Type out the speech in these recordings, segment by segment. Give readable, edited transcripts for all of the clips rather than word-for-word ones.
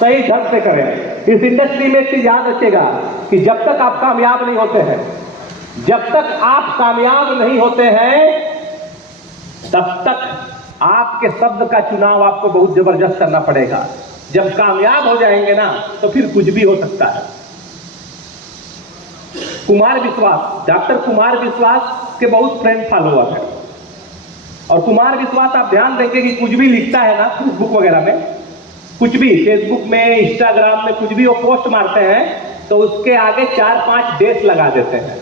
सही ढंग से करें। इस इंडस्ट्री में एक चीज याद रखिएगा कि जब तक आप कामयाब नहीं होते हैं, जब तक आप कामयाब नहीं होते हैं, तब तक आपके शब्द का चुनाव आपको बहुत जबरदस्त करना पड़ेगा। जब कामयाब हो जाएंगे ना तो फिर कुछ भी हो सकता है। कुमार विश्वास, डॉक्टर कुमार विश्वास के बहुत फ्रेंड फॉलोअर हैं, और कुमार विश्वास आप ध्यान देंगे कि कुछ भी लिखता है ना फेसबुक वगैरह में, कुछ भी फेसबुक में, इंस्टाग्राम में कुछ भी वो पोस्ट मारते हैं तो उसके आगे 4-5 डेट लगा देते हैं।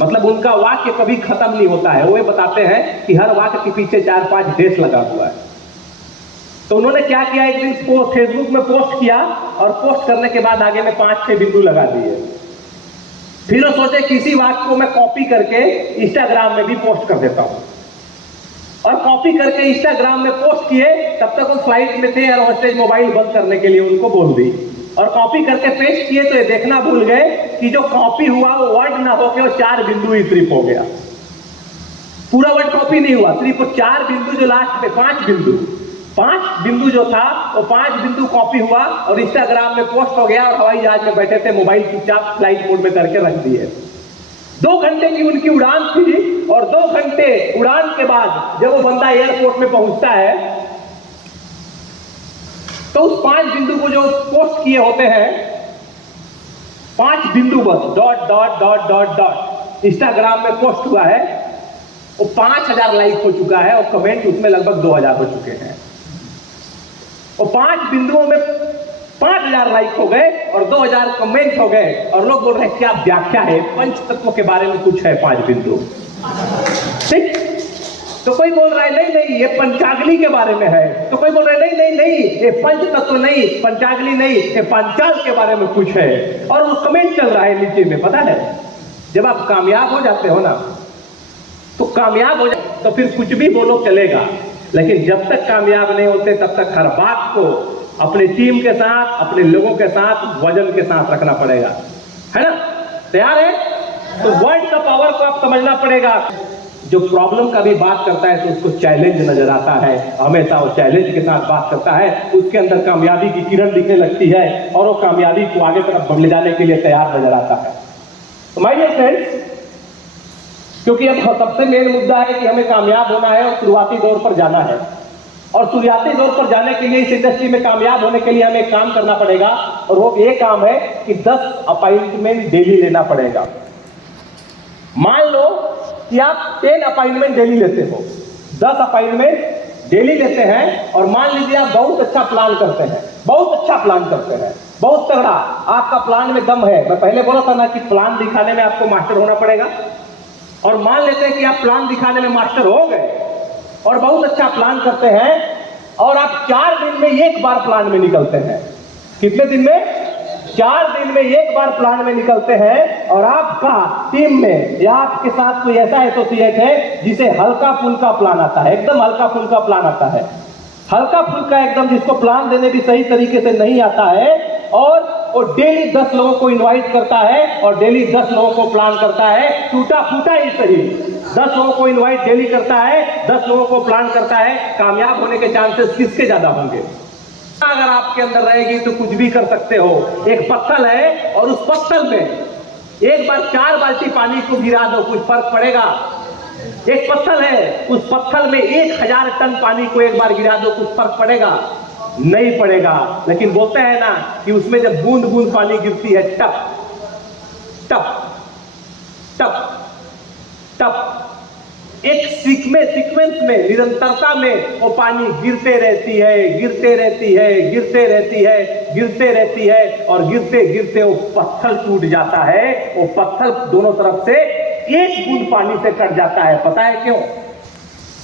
मतलब उनका वाक्य कभी खत्म नहीं होता है। वो ये बताते हैं कि हर वाक्य के पीछे 4-5 डेट लगा हुआ है। तो उन्होंने क्या किया, एक दिन फेसबुक में पोस्ट किया और पोस्ट करने के बाद आगे में 5-6 बिंदु लगा दिए। फिर वो सोचे किसी वाक्य को मैं कॉपी करके इंस्टाग्राम में भी पोस्ट कर देता हूं, और कॉपी करके इंस्टाग्राम में पोस्ट किए। तब तक वो फ्लाइट में थे और हॉस्टेज मोबाइल बंद करने के लिए उनको बोल दी, और कॉपी करके पेस्ट किए तो ये देखना भूल गए कि जो कॉपी हुआ वो वर्ड ना होके वो 4 बिंदु ही सिर्फ हो गया। पूरा वर्ड कॉपी नहीं हुआ, सिर्फ वो 4 बिंदु जो लास्ट में 5 बिंदु जो था वो 5 बिंदु कॉपी हुआ और इंस्टाग्राम में पोस्ट हो गया। और हवाई जहाज में बैठे थे, मोबाइल चुपचाप फ्लाइट मोड में करके रख दिए। 2 घंटे की उनकी उड़ान थी, और 2 घंटे उड़ान के बाद जब वो बंदा एयरपोर्ट में पहुंचता है तो उस 5 बिंदु को जो पोस्ट किए होते हैं, 5 बिंदु बस dot dot dot dot dot Instagram में पोस्ट हुआ है, वो 5000 लाइक हो चुका है और कमेंट उसमें लगभग 2000 हो चुके हैं। वो 5 बिंदुओं में 5000 लाइक हो गए और 2000 कमेंट हो गए, और लोग बोल रहे हैं क्या व्याख्या है, पंच तत्वों के बारे में कुछ है 5 बिंदु। ठीक, तो कोई बोल रहा है नहीं नहीं ये पंचाग्नि के बारे में है, तो कोई बोल रहा है नहीं नहीं नहीं ये पंच तत्व नहीं, पंचाग्नि नहीं, ये पंचाल के बारे में कुछ है। और वो कमेंट चल रहा है नीचे में। पता है, जब आप कामयाब हो जाते हो ना, तो कामयाब हो जाए तो फिर कुछ भी बोलो चलेगा, लेकिन जब तक कामयाब नहीं होते तब तक हर बात को अपनी टीम के साथ, अपने लोगों के साथ, वजन के साथ रखना पड़ेगा, है ना? तैयार है? तो वर्ड का पावर को आप समझना पड़ेगा। जो प्रॉब्लम का भी बात करता है तो उसको चैलेंज नजर आता है, हमेशा वो चैलेंज के साथ बात करता है, उसके अंदर कामयाबी की किरण दिखने लगती है और वो कामयाबी को आगे तरफ ले जाने के लिए तैयार नजर आता है। तो माय डियर फ्रेंड्स, क्योंकि अब सबसे मेन मुद्दा है कि हमें कामयाब होना है और शुरुआती दौर पर जाना है, और शुरुआती दौर पर जाने के लिए इस इंडस्ट्री में कामयाब होने के लिए हमें एक काम करना पड़ेगा, और वो ये काम है कि 10 अपॉइंटमेंट डेली लेना पड़ेगा। मान लो कि आप 10 अपॉइंटमेंट डेली लेते हो, 10 अपॉइंटमेंट डेली लेते हैं, और मान लीजिए आप बहुत अच्छा प्लान करते हैं, बहुत अच्छा प्लान करते हैं, बहुत तगड़ा आपका प्लान में दम है। मैं पहले बोला था ना कि प्लान दिखाने में आपको मास्टर होना पड़ेगा, और मान लेते हैं कि आप प्लान दिखाने में मास्टर हो गए और बहुत अच्छा प्लान करते हैं, और आप 4 दिन में एक बार प्लान में निकलते हैं। कितने दिन में? 4 दिन में एक बार प्लान में निकलते हैं, और आपका टीम में या आपके साथ कोई ऐसा एसोसिएट है जिसे हल्का फुल्का प्लान आता है, एकदम हल्का फुल्का प्लान आता है, हल्का फुल्का एकदम, जिसको प्लान देने भी सही तरीके से नहीं आता है, और वो डेली 10 लोगों को इनवाइट करता है और डेली 10 लोगों को प्लान करता है, टूटा फूटा ही सही, 10 लोगों को इनवाइट डेली करता है, 10 लोगों को प्लान करता है। कामयाब होने के चांसेस किसके ज्यादा होंगे? अगर आपके अंदर रहेगी तो कुछ भी कर सकते हो। एक पत्थर है और उस पत्थर में एक बार 4 बाल्टी पानी को गिरा दो, कुछ फर्क पड़ेगा? एक पत्थर है, उस पत्थर में 1000 टन पानी को एक बार गिरा दो, कुछ फर्क पड़ेगा? नहीं पड़ेगा। लेकिन बोलते हैं ना कि उसमें जब बूंद बूंद पानी गिरती है, टप टप टप टप, एक सीक्वेंस में, निरंतरता में वो पानी गिरते रहती है, गिरते रहती है, गिरते रहती है, गिरते रहती है, और गिरते गिरते वो पत्थर टूट जाता है। वो पत्थर दोनों तरफ से एक बूंद पानी से कट जाता है। पता है क्यों?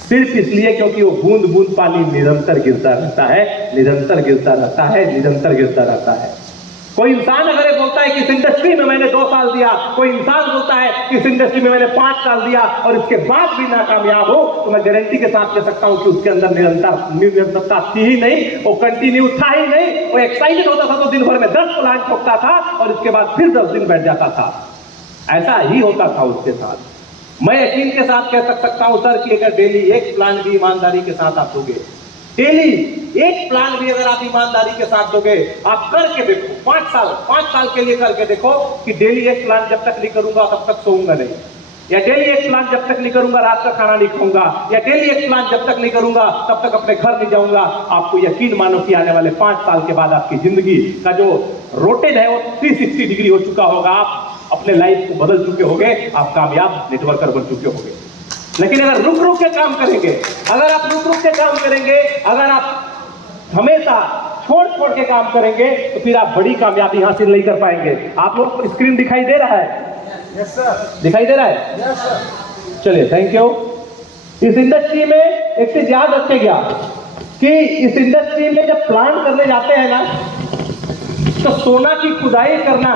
सिर्फ इसलिए क्योंकि वो बूंद बूंद पानी निरंतर गिरता रहता है, निरंतर गिरता रहता है, निरंतर गिरता रहता है। कोई इंसान अगर ये बोलता है कि इस इंडस्ट्री में मैंने 2 साल दिया, कोई इंसान बोलता है कि इस इंडस्ट्री में मैंने 5 साल दिया और इसके बाद भी नाकामयाब हो, तो मैं गारंटी के साथ कह सकता हूं कि उसके अंदर निरंतरता थी ही नहीं, वो कंटिन्यू था ही नहीं। वो एक्साइटेड होता था तो दिन भर में 10 प्लान ठोकता था और उसके बाद फिर 10 दिन बैठ जाता था। ऐसा ही होता था उसके साथ। मैं यकीन के साथ कह सकता हूं सर कि अगर डेली एक प्लान भी ईमानदारी के साथ आप लोगे डेली एक प्लान भी अगर आप ईमानदारी के साथ दोगे, आप करके देखो, 5 साल के लिए करके देखो कि डेली एक प्लान जब तक नहीं करूंगा तब तक सोऊंगा नहीं, या डेली एक प्लान जब तक नहीं करूंगा रात का खाना नहीं खाऊंगा, या डेली एक प्लान जब तक नहीं करूंगा तब तक अपने घर नहीं जाऊंगा। आपको यकीन मानो कि आने वाले 5 साल के बाद आपकी जिंदगी का जो रोटेट है वो 360 डिग्री हो चुका होगा। आप अपने लाइफ को बदल चुके होंगे, आप कामयाब नेटवर्कर बन चुके होंगे। लेकिन अगर रुक रुक के काम करेंगे, अगर आप रुक रुक के काम करेंगे, अगर आप हमेशा छोड़ छोड़ के काम करेंगे, तो फिर आप बड़ी कामयाबी हासिल नहीं कर पाएंगे। आप लोग को स्क्रीन दिखाई दे रहा है? Yes sir. दिखाई दे रहा है? Yes sir. चलिए, थैंक यू। इस इंडस्ट्री में एक चीज याद रखिएगा कि इस इंडस्ट्री में जब प्लान करने जाते हैं ना, तो सोना की खुदाई करना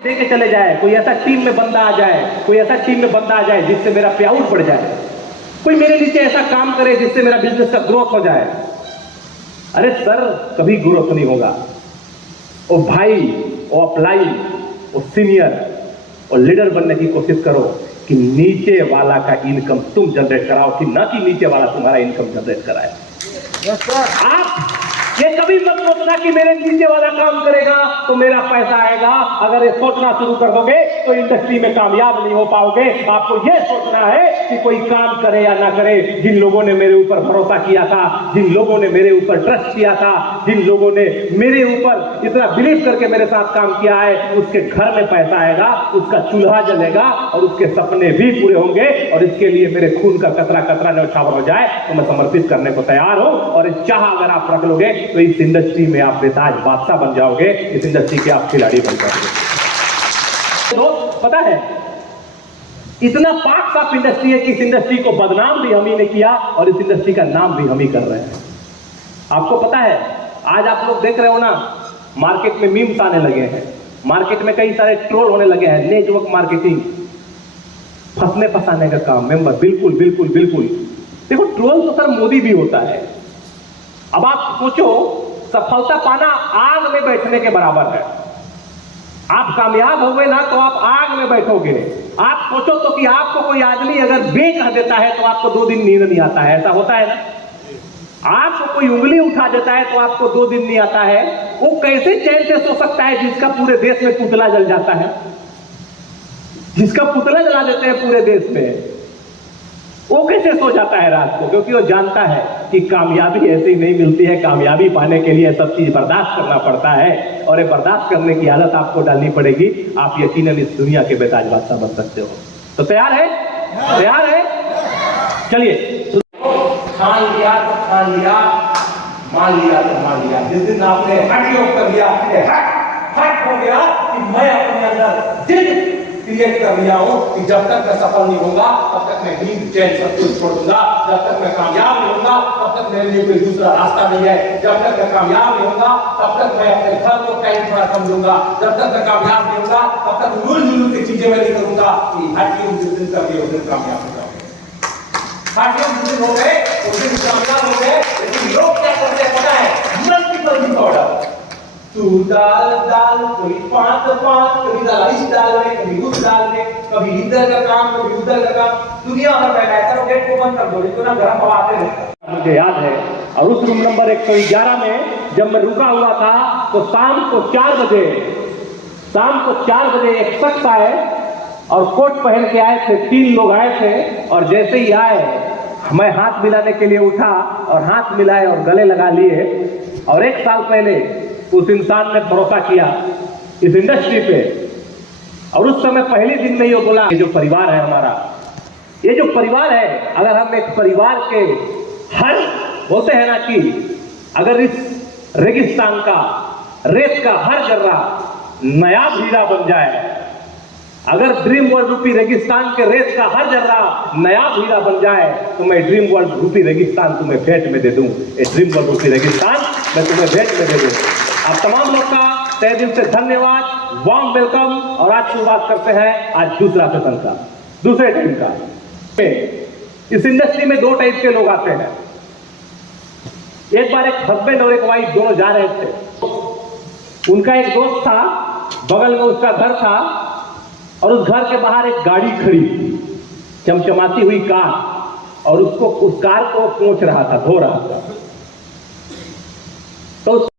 देके चले जाए, कोई ऐसा टीम में बंदा आ जाए, कोई ऐसा टीम में बंदा आ जाए जिससे मेरा पे आउट बढ़ जाए, कोई मेरे नीचे ऐसा काम करे जिससे मेरा बिजनेस का ग्रोथ हो जाए। अरे सर, कभी ग्रोथ नहीं होगा। ओ भाई, ओ अप्लाई, ओ सीनियर, और लीडर बनने की कोशिश करो कि नीचे वाला का इनकम तुम जनरेट कराओ, कि ना कि नीचे वाला तुम्हारा इनकम जनरेट कराए। Yes sir. आप ये कभी मत सोचना कि मेरे नीचे वाला काम करेगा तो मेरा पैसा आएगा। अगर ये सोचना शुरू कर दोगे तो इंडस्ट्री में कामयाब नहीं हो पाओगे। आपको ये सोचना है कि कोई काम करे या ना करे, जिन लोगों ने मेरे ऊपर भरोसा किया था, जिन लोगों ने मेरे ऊपर ट्रस्ट किया था, जिन लोगों ने मेरे ऊपर इतना बिलीव करके मेरे साथ काम किया है, उसके घर में पैसा आएगा, उसका चूल्हा जलेगा और उसके सपने भी पूरे होंगे। और इसके लिए मेरे खून का कतरा कतरा न्यौछावर हो जाए तो मैं समर्पित करने को तैयार हूं। और इस चाह अगर आप रख लोगे तो इस इंडस्ट्री में आप बेताज बादशाह बन जाओगे, इस इंडस्ट्री के आप खिलाड़ी बन जाओगे। तो पता है, इतना पाक साफ इंडस्ट्री है कि इस इंडस्ट्री को बदनाम भी हम ही ने किया और इस इंडस्ट्री का नाम भी हम ही कर रहे हैं। आपको पता है, आज आप लोग देख रहे हो ना, मार्केट में मीम्स आने लगे हैं, मार्केट में कई सारे ट्रोल होने लगे हैं, नेटवर्क मार्केटिंग, फंसने फंसाने का काम। मेंबर, बिल्कुल बिल्कुल बिल्कुल। देखो, ट्रोल तो सर मोदी भी होता है। अब आप सोचो, सफलता पाना आग में बैठने के बराबर है। आप कामयाब हो गए ना तो आप आग में बैठोगे। आप सोचो तो कि आपको कोई आदमी अगर बे कह देता है तो आपको 2 दिन नींद नहीं आता है, ऐसा होता है ना? आपको कोई उंगली उठा देता है तो आपको 2 दिन नहीं आता है। वो कैसे चैन से सो सकता है जिसका पूरे देश में पुतला जल जाता है, जिसका पुतला जला देते हैं पूरे देश में, वो कैसे सो जाता है रात को? क्योंकि वो जानता है कि कामयाबी ऐसे ही नहीं मिलती है। कामयाबी पाने के लिए सब चीज बर्दाश्त करना पड़ता है, और ये बर्दाश्त करने की आदत आपको डालनी पड़ेगी। आप यकीनन इस दुनिया के बेताज बादशाह बन सकते हो। तो तैयार है? तैयार है? चलिए, ठान लिया तो ठान लिया, मान लिया तो मान लिया। जिस दिन आपने हट योग कर लिया, हट हो गया कि मैं अपने अंदर जिद क्रिएट कर लिया हूं कि जब तक मैं सफल नहीं होगा तब तक मैं नींद चैन सब कुछ छोड़ दूंगा, जब तक मैं कामयाब नहीं होगा तब तक मेरे लिए कोई दूसरा रास्ता नहीं है, जब तक मैं कामयाब नहीं होगा तब तक मैं अपने घर को टाइम थोड़ा कम दूंगा, जब तक मैं कामयाब नहीं होगा तब तक मिल जुल की चीजें मैं नहीं करूंगा। हट जिस दिन कर दिए उस दिन कामयाब हो जाओगे। हट जिस दिन हो गए उस दिन कामयाब हो गए। लेकिन लोग क्या करते हैं पता है? मल्टीपल डिसऑर्डर, तू डाल डाल, कोई 5 कभी राइस डाल रहे, कभी उस डाल रहे, कभी इधर का काम, कभी उधर का काम, दुनिया भर बैठा है। चलो गेट को बंद कर दो, इसको ना गर्म हवा आते रहता। मुझे याद है, और उस रूम नंबर 111 में जब मैं रुका हुआ था तो शाम को 4 बजे एक शख्स आए और कोट पहन के आए थे। 3 लोग आए थे, और जैसे ही आए मैं हाथ मिलाने के लिए उठा और हाथ मिलाए और गले लगा लिए। और 1 साल पहले उस इंसान ने भरोसा किया इस इंडस्ट्री पे, और उस समय पहले दिन में ये बोला, ये जो परिवार है हमारा, ये जो परिवार है, अगर हम एक परिवार के हर बोलते हैं ना कि अगर इस रेगिस्तान का रेत का हर जर्रा नया हीरा बन जाए, अगर ड्रीम वर्ल्ड रूपी रेगिस्तान के रेत का हर जर्रा नया हीरा बन जाए, तो मैं ड्रीम वर्ल्ड रूपी रेगिस्तान तुम्हें भेंट में दे दूं। ये ड्रीम वर्ल्ड रूपी रेगिस्तान मैं तुम्हें भेंट में दे दूं। आप तमाम लोग का तहे दिल से धन्यवाद, वार्म वेलकम। और आज शुरुआत करते हैं आज दूसरा सेशन का, दूसरे टीम का। इस इंडस्ट्री में 2 टाइप के लोग आते हैं। एक बार एक हस्बैंड और एक वाइफ दोनों जा रहे थे। उनका एक दोस्त था, बगल में उसका घर था, और उस घर के बाहर एक गाड़ी खड़ी थी, चमचमाती हुई कार, और उसको उस कार को पोंछ रहा था, धो रहा था। तो